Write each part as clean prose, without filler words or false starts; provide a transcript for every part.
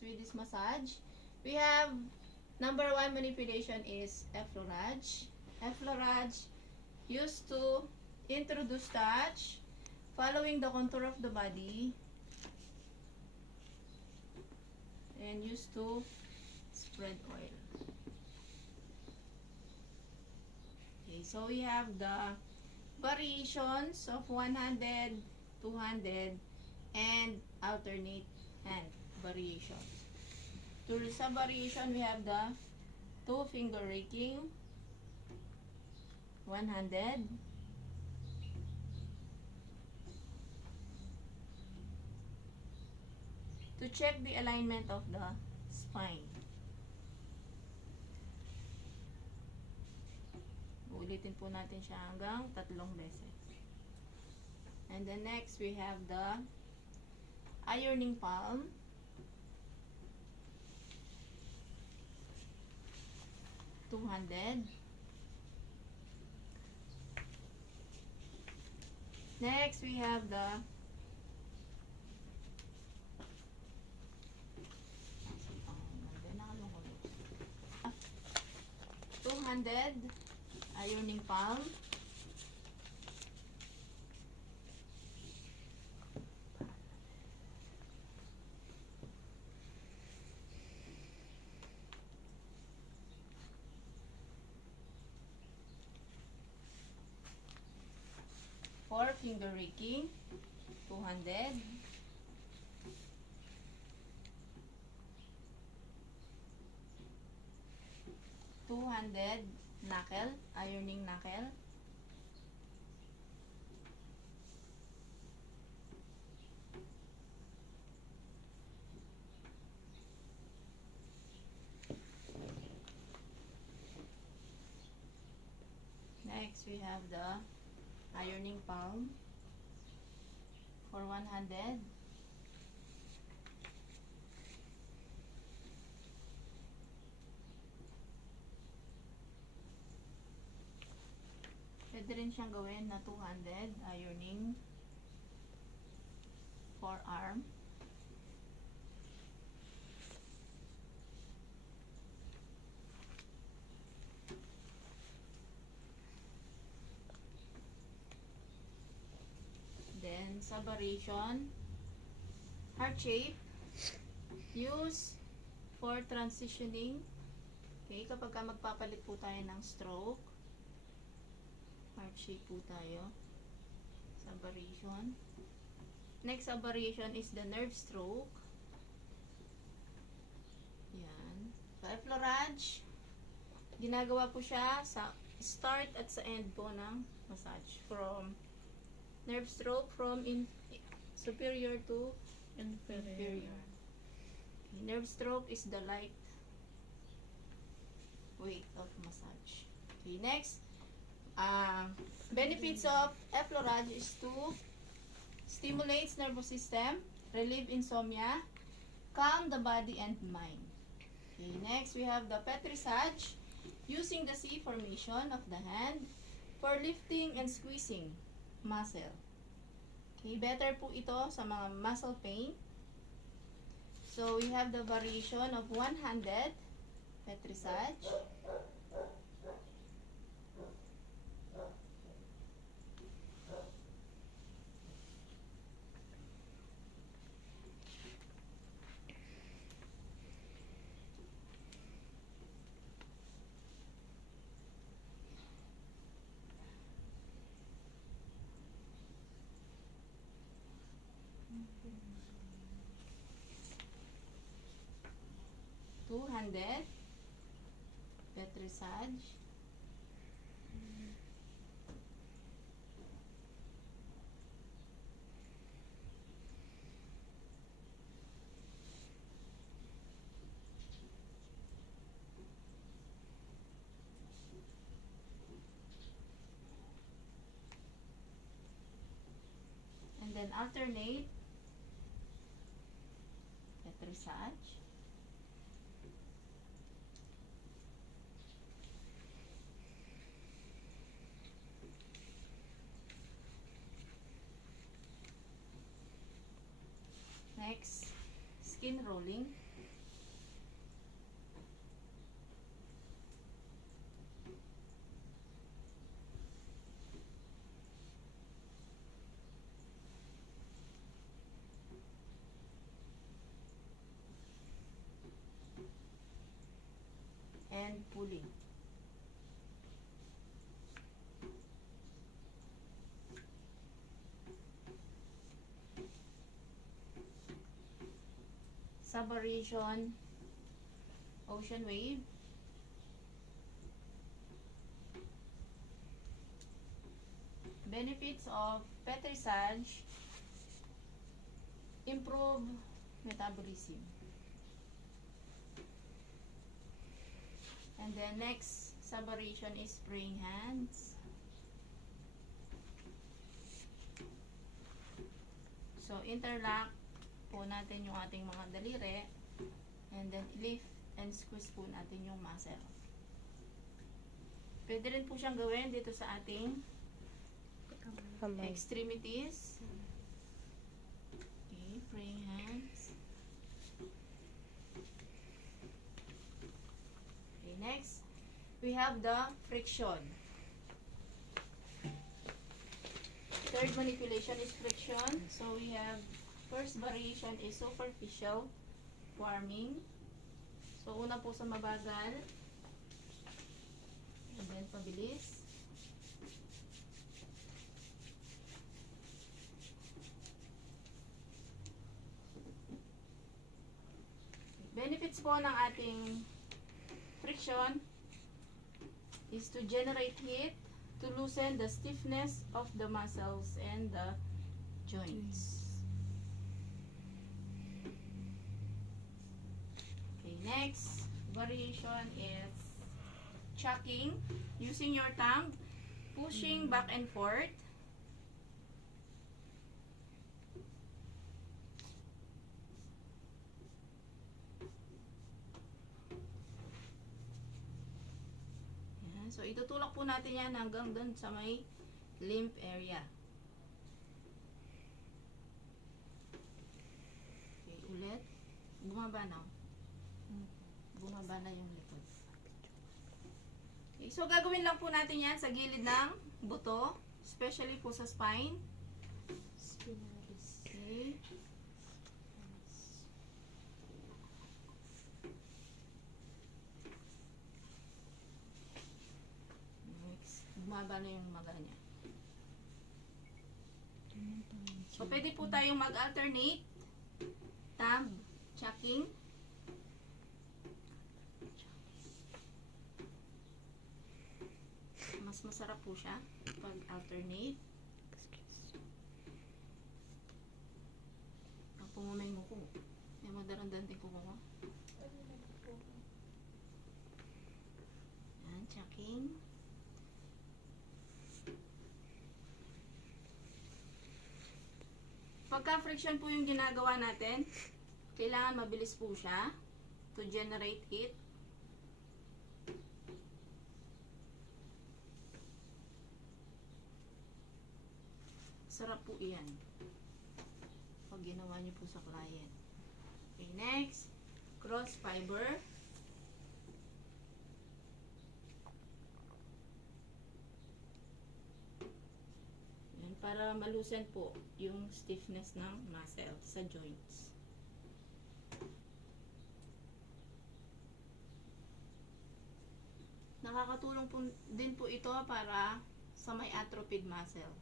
Swedish massage. We have number 1 manipulation is effleurage. Effleurage used to introduce touch following the contour of the body and used to spread oil. Okay, so we have the variations of 100, 200, and alternate hand variations. Sa variation, we have the 2-finger raking, 100, to check the alignment of the spine. Ulitin po natin siya hanggang 3 beses. And then next, we have the ironing palm. $200. Next, we have the $200 ironing palm. For finger raking, 200. $200 knuckle, ironing knuckle. Next, we have the ironing palm for 100. Pwede rin siyang gawin na 200 ironing forearm. Then, sa variation, heart shape, use for transitioning. Okay, kapag ka magpapalit po tayo ng stroke, heart shape po tayo sa variation. Next sa variation is the nerve stroke. Yan. So, effleurage, ginagawa po siya sa start at sa end po ng massage. From nerve stroke from superior to inferior. Okay, nerve stroke is the light weight of massage. Okay, next, benefits of effleurage is to stimulate nervous system, relieve insomnia, calm the body and mind. Okay, next we have the petrissage, using the C formation of the hand for lifting and squeezing muscle. Okay, better po ito sa mga muscle pain. So we have the variation of 100 petrissage. $200 petrissage. And then alternate petrissage. Next, skin rolling. And pulling. Subaeration, ocean wave. Benefits of Petrissage: improve metabolism. And then next subaeration is praying hands. So interlock po natin yung ating mga daliri, and then lift and squeeze po natin yung muscle. Pwede rin po siyang gawin dito sa ating extremities. Okay, praying hands. Okay, next we have the friction. Third manipulation is friction. So we have first variation is superficial warming. So una po sa mabagal, and then pabilis. Benefits po ng ating friction is to generate heat, to loosen the stiffness of the muscles and the joints. Okay, next variation is chucking, using your thumb, pushing back and forth. So, itutulak po natin yan hanggang dun sa may lymph area. Okay, ulit. Bumaba na. Bumaba na yung likod. Okay, so gagawin lang po natin yan sa gilid ng buto, especially po sa spine. Okay. Bumaba na yung maga niya. So, pwede po tayong mag-alternate. Thumb, chucking. Mas masarap po siya pag alternate. Ang pumumay mo ko. May madarandan din ko ko. Yan, chucking. Pagka friction po yung ginagawa natin, kailangan mabilis po siya to generate heat. Sarap po iyan pag ginawa niyo po sa client. Okay, next, cross fiber. Para malusan po yung stiffness ng muscle sa joints. Nakakatulong po din po ito para sa may atrophied muscle.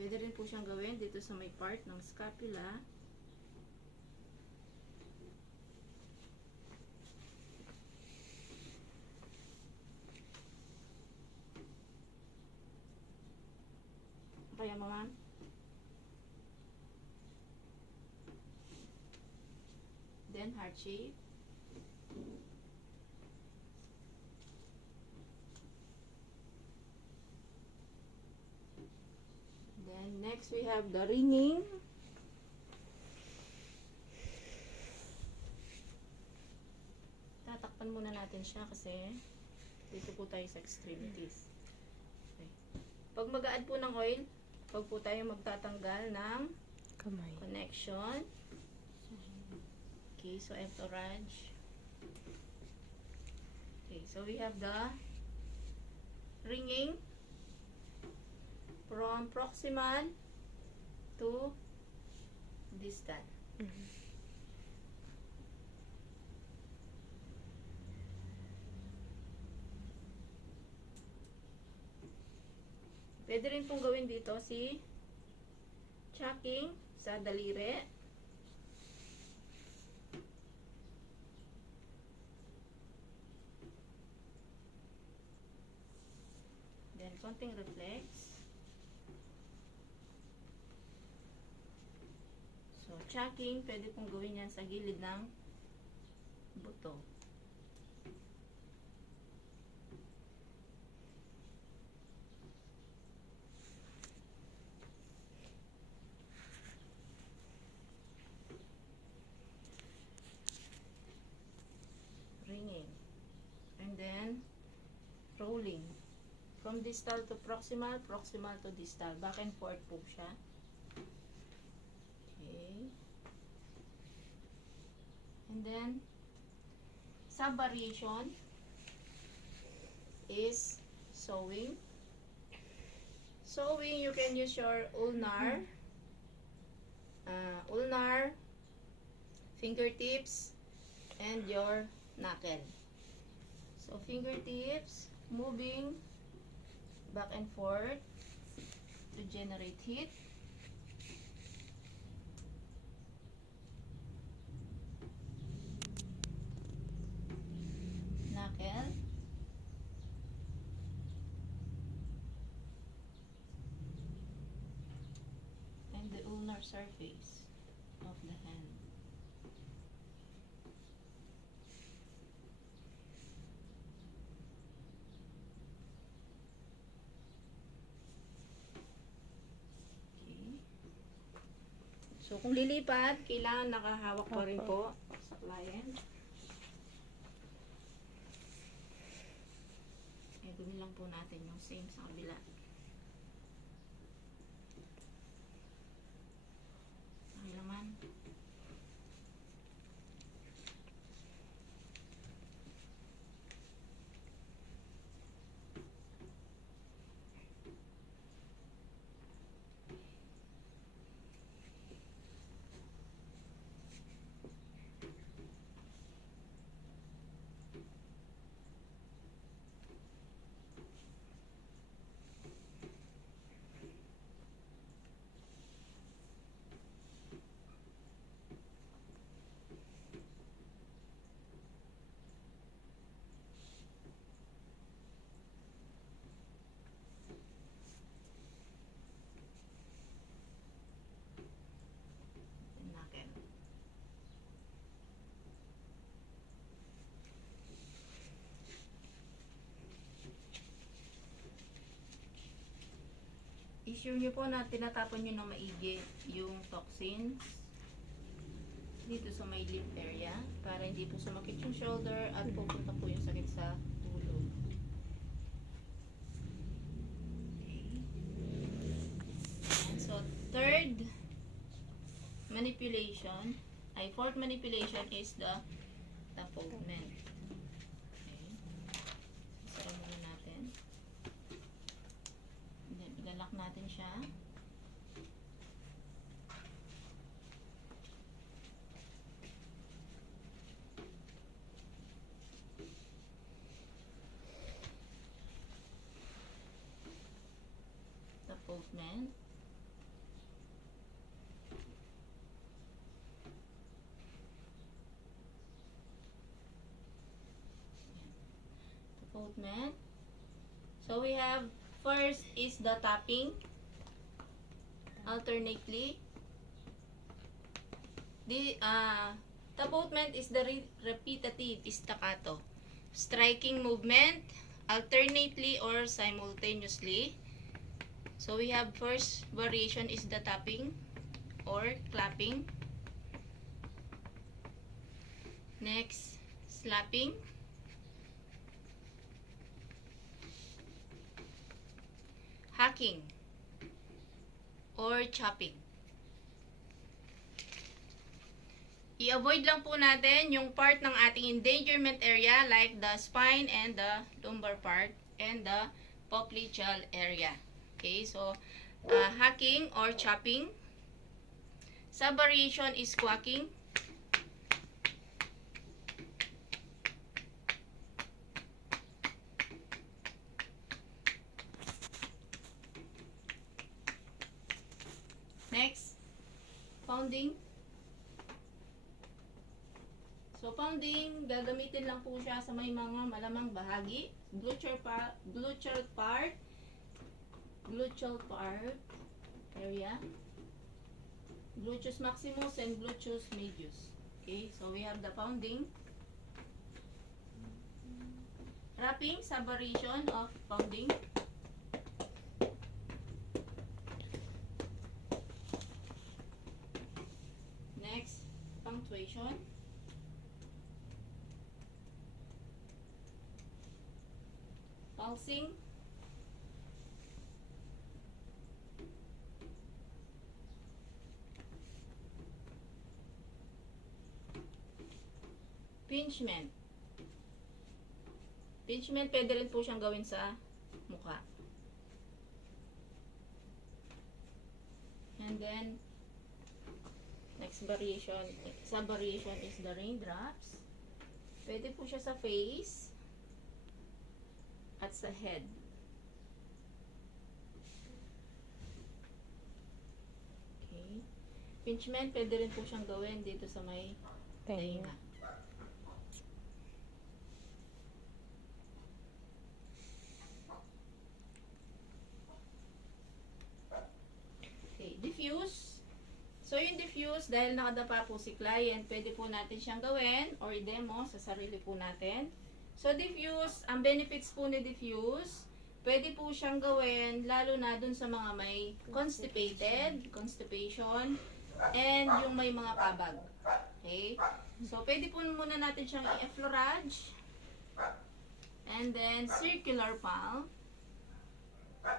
Pwede rin po siyang gawin dito sa may part ng scapula. Kaya mo, ma'am? Then heart shape. Then next we have the ringing. Takpan muna natin siya kasi dito po tayo sa extremities. Okay. Pag mag-a-add po ng oil, wag po tayo magtatanggal ng Kamay. connection. Okay, so entourage. Okay, so we have the ringing from proximal to distal. Pwede rin pong gawin dito si checking sa daliri. Then, konting reflex. So, checking, pwede pong gawin yan sa gilid ng buto. Ringing. And then, rolling. From distal to proximal, proximal to distal. Back and forth po siya. Okay. And then, sub variation is sewing. Sewing, you can use your ulnar, fingertips, and your knuckle. So, fingertips, moving back and forth to generate heat. Knuckle. And the ulnar surface of the hand. So, kung lilipat, kailangan nakahawak pa rin po sa client. Eh, gawin lang po natin yung same sa kabila. Okay naman. I-sure nyo po na tinatapon nyo ng maigi yung toxins dito sa may lymph area para hindi po sumakit yung shoulder at pupunta po yung sakit sa ulo. Okay. And so, fourth manipulation is the tapotement. Okay. Sasara muna natin. Then, ilalak natin siya. Tapotement. Tapotement. So, we have first is the tapping alternately. The tapotement is the repetitive staccato striking movement alternately or simultaneously. So we have first variation is the tapping or clapping. Next, slapping. hacking or chopping. I-avoid lang po natin yung part ng ating endangerment area like the spine and the lumbar part and the popliteal area. Okay, so hacking or chopping. Subvariation is quacking. Next, pounding. So, pounding, gagamitin lang po siya sa may mga malamang bahagi. Gluteal part area, gluteus maximus and gluteus medius. Okay, so we have the pounding. Wrapping, subvariation of pounding. Next, punctuation. Pulsing. Pinchment. Pinchment, pwede rin po siyang gawin sa mukha. And then, next variation, sub-variation is the raindrops. Pwede po siya sa face at sa head. Okay. Pinchment, pwede rin po siyang gawin dito sa may tenga. Okay, diffuse. So, yung diffuse, dahil nakadapa po si client, pwede po natin siyang gawin or i-demo sa sarili po natin. So, diffuse, ang benefits po ni diffuse, pwede po siyang gawin lalo na dun sa mga may constipation, and yung may mga kabag. Okay? So, pwede po muna natin siyang i-effleurage, and then circular palm.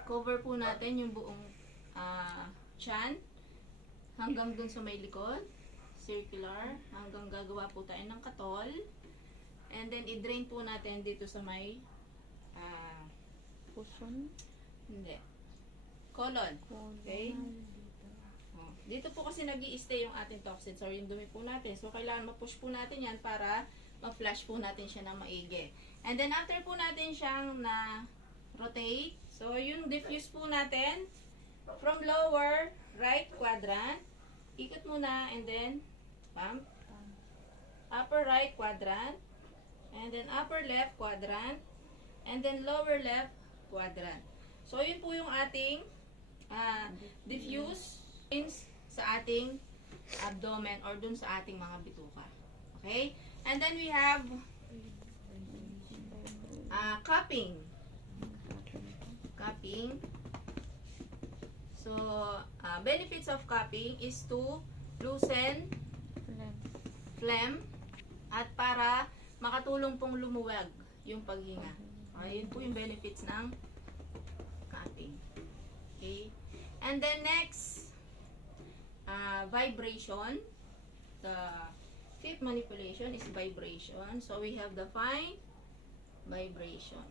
Cover po natin yung buong chan hanggang dun sa may likod. Circular, hanggang gagawa po tayo ng katol. And then, i-drain po natin dito sa may Puson? hindi. Colon. Okay? Dito po kasi nag-i-stay yung ating toxin. So, yung dumi po natin. So, kailangan ma-push po natin yan para ma-flush po natin siya ng maigi. And then, after po natin siyang na-rotate, so, yung diffuse po natin, from lower right quadrant, ikot muna, and then, pump. Upper right quadrant, and then upper left quadrant, and then lower left quadrant. So, yun po yung ating diffuse sa ating abdomen or dun sa ating mga bituka. Okay? And then we have cupping. Cupping. So, benefits of cupping is to loosen phlegm at para makatulong pong lumuwag yung paghinga. Ayun po yung benefits ng cupping. Okay? And then next, vibration. The fifth manipulation is vibration. So, we have the fine vibration.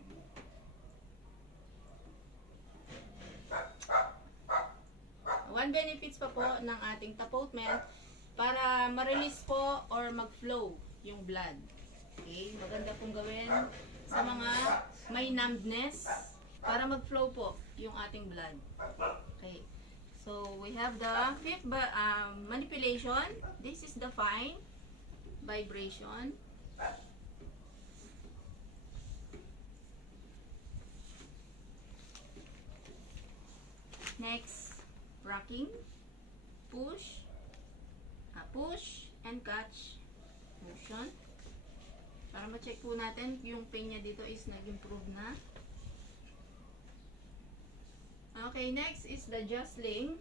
One benefits pa po ng ating tapoutment para ma-release po or mag-flow yung blood. Okay? Maganda pong gawin sa mga may numbness para mag-flow po yung ating blood. Okay. So, we have the fifth manipulation. This is the fine vibration. Next, rocking, push, push and catch motion. Para ma-check po natin yung pain niya dito is nag-improve na. Okay, next is the jostling.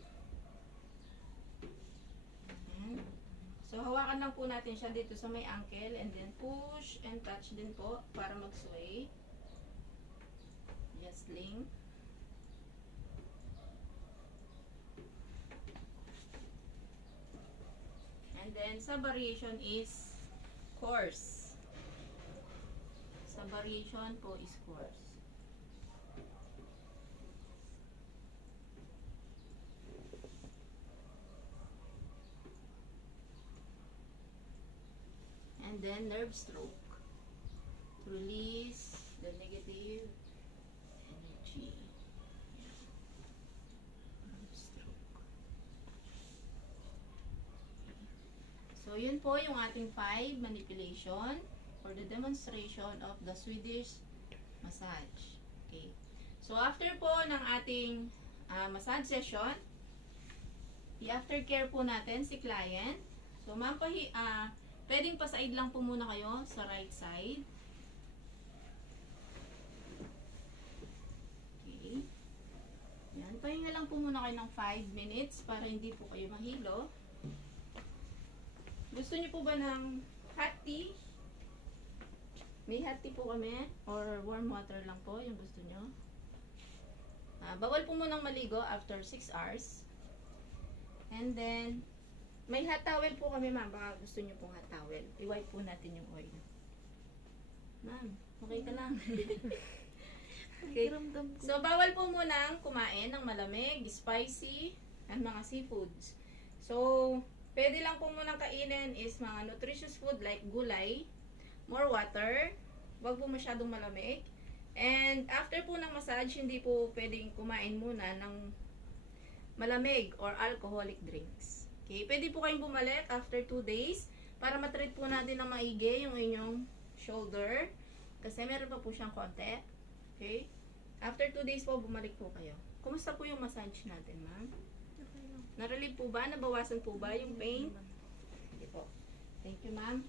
So, hawakan lang po natin siya dito sa may ankle and then push and touch din po para mag-sway. Jostling. And then, sa variation is coarse. Sa variation po is coarse. And then, nerve stroke. To release the negative energy. Nerve stroke. So, yun po yung ating 5 manipulation for the demonstration of the Swedish massage. Okay. So, after po ng ating massage session, i-aftercare po natin si client. So, ma'am, pwedeng pa-side lang po muna kayo sa right side. Okay. Yan. Pahinga lang po muna kayo ng 5 minutes para hindi po kayo mahilo. Gusto niyo po ba ng hot tea? May hot tea po kami. Or warm water lang po yung gusto niyo. Bawal po munang maligo after 6 hours. And then, may hot towel po kami, ma'am. Baka gusto niyo pong hot towel. I-wipe po natin yung oil. Ma'am, okay ka lang. Okay. So, bawal po munang kumain ng malamig, spicy, and mga seafoods. So, pwede lang po munang kainin is mga nutritious food like gulay, more water, wag po masyadong malamig. And after po ng massage, hindi po pwedeng kumain muna ng malamig or alcoholic drinks. Okay, pwede po kayong bumalik after 2 days para matreat po natin ng maigi yung inyong shoulder kasi meron pa po siyang konti. Okay? After 2 days po, bumalik po kayo. Kumusta po yung massage natin, ma'am? Okay lang. Na-relieve po ba? Nabawasan po ba yung pain? Hindi po. Thank you, ma'am.